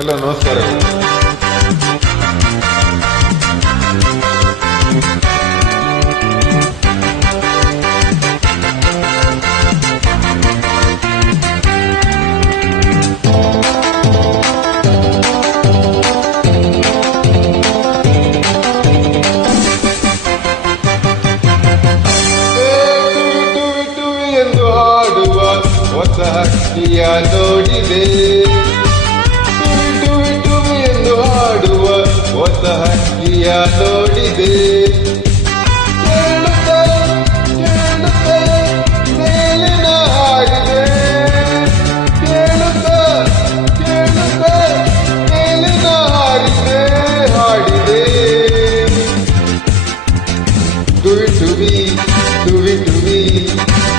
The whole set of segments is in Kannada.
ಎಲ್ಲ ನಮಸ್ಕಾರ. ಎಂದು ಹಾಡುವ ಹೊಸ ಹಕ್ಕಿಯ ನೋಡಿದೆ, ಎಂದು ಹಾಡುವ ಹೊಸ ಹಕ್ಕಿಯ ನೋಡಿದೆ. ಮೇಲಿನ ಹಾಡಿದೆ, ಮೇಲಿನ ಹಾಡಿದೆ. ಟುವಿ ಟುವಿ ಟುವಿ ಟುವಿ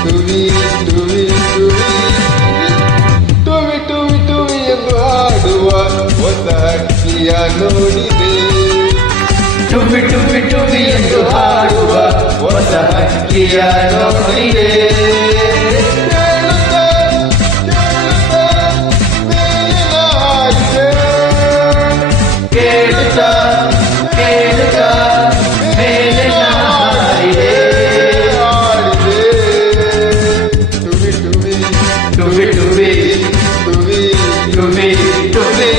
ಟುವಿ ಟುವಿ ಟುವಿ ಟುವಿ ಟುವಿ ಎಂದು ಹಾಡುವ ಹೊಸ ಹಕ್ಕಿಯ ನೋಡಿದೆ. ಟುವಿ ಟುವಿ ಟುವಿ ಎಂದು ಹಾಡುವ ಹೊಸ ಹಕ್ಕಿಯ ನೋಡಿದೆ. ಕೇಳುತ್ತಾ ಕೇಳುತ್ತಾ ಮೇಲಿನ ಹಾಡಿದೆ. ಟುವಿ ಟುವಿ ಟುವಿ ಟುವಿ ಟುವಿ ಟುವಿ ಟುವಿ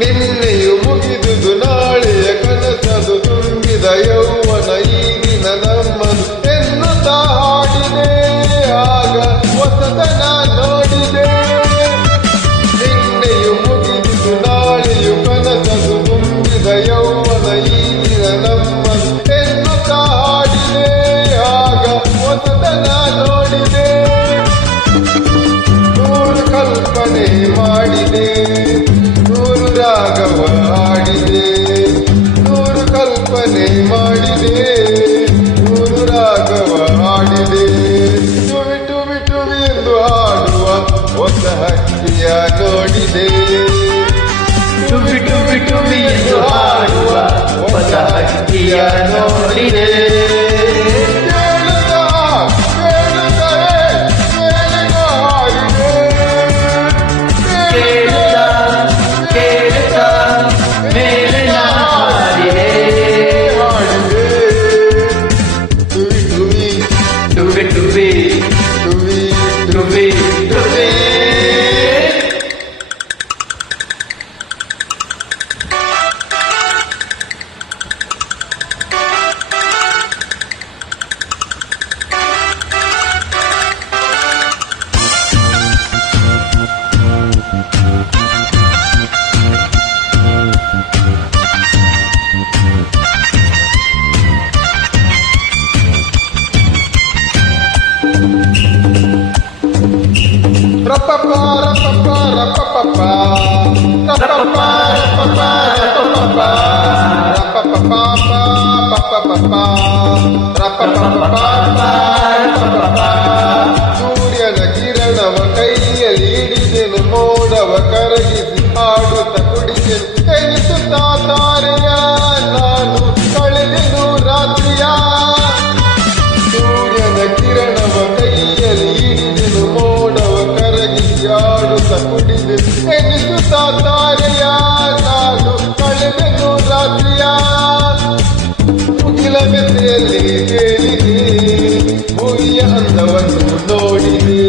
ನಿನ್ನೆಯು ಮುಗಿದುದು ನಾಳೆಯ ಕನಸದು ತುಂಬಿದ ಯೌವನ ಈಗಿನ ನಮ್ಮದು ಎನ್ನುತ್ತಾ ಹಾಡಿದೆ. ಆಗ ಹೊಸತನ ನೋಡಿದೆ. ನಿನ್ನೆಯು ಮುಗಿದುದು ನಾಳೆಯು ಕನಸದು ತುಂಬಿದ ಯೌವನ ಈಗಿನ ನಮ್ಮದು ಎನ್ನುತ್ತಾ ಹಾಡಿದೆ. ಆಗ ಹೊಸತನ ನೋಡಿದೆ. ನೂರು ಕಲ್ಪನೆ ಮಾಡಿದೆ, ನೂರು ರಾಗವ ಹಾಡಿದೆ. ನೂರು ಕಲ್ಪನೆ ಮಾಡಿದೆ, ನೂರು ರಾಗವ ಹಾಡಿದೆ. ಟುವಿ ಟುವಿ ಟುವಿ ಎಂದು ಹಾಡುವ ಹೊಸ ಹಕ್ಕಿಯ ನೋಡಿದೆ. ಟುವಿ ಟುವಿ ಟುವಿ ಎಂದು ಹಾಡುವ ಹೊಸ ಹಕ್ಕಿಯ ನೋಡಿದೆ. ಕೇಳುತ್ತಾ ಕೇಳುತ್ತಾ ಮೇಲಿನ ಹಾಡಿದೆ. ಟುವಿ ಟುವಿ ಟುವಿ ಟುವಿ ಸೂರ್ಯನ ಕಿರಣವ ಕೈಯಲ್ಲಿ ಹಿಡಿದೆನು, ಮೋಡವ ಕರಗಿಸಿ ಹಾಡುತ್ತ ಕುಡಿದೆನು. ಎನಿಸುತ್ತಾ ತಾರೆಯ ನಾನು ಕಳೆದೆನು ರಾತ್ರಿಯ. ಸೂರ್ಯನ ಕಿರಣವ ಕೈಯಲ್ಲಿ ಹಿಡಿದೆನು, ಮೋಡವ ಕರಗಿಸಿ ಹಾಡುತ್ತ ಕುಡಿದೆನು. ಎನಿಸುತ್ತಾ ತಾರೆಯ ನಾನು ಕಳೆದೆನು ರಾತ್ರಿಯ. ಮುಗಿಲ ಮೆತೆಯಲ್ಲಿ ಕೇಳಿದೆ, ಭೂಮಿಯ ಅಂದವನ್ನು ನೋಡಿದೆ.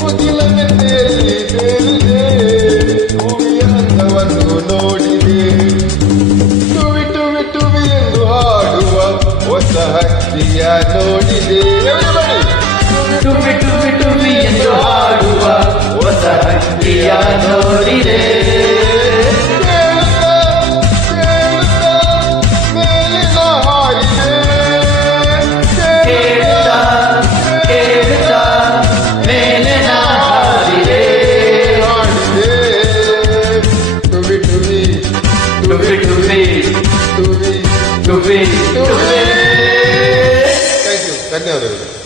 ಮುಗಿಲ ಮೆತೆಯಲ್ಲಿ ಕೇಳಿದೆ, ಭೂಮಿಯ ಅಂದವನ್ನು ನೋಡಿದೆ. ಟುವಿ ಟುವಿ ಟುವಿ ಎಂದು ಹಾಡುವ ಹೊಸ ಹಕ್ಕಿಯ ನೋಡಿದೆ. ಟುವಿ ಟುವಿ ಟುವಿ ಎಂದು ಹಾಡುವ ಹೊಸ ಹಕ್ಕಿಯ ನೋಡಿದೆ. ಕೇಳುತ್ತಾ ಧನ್ಯವಾದಗಳು.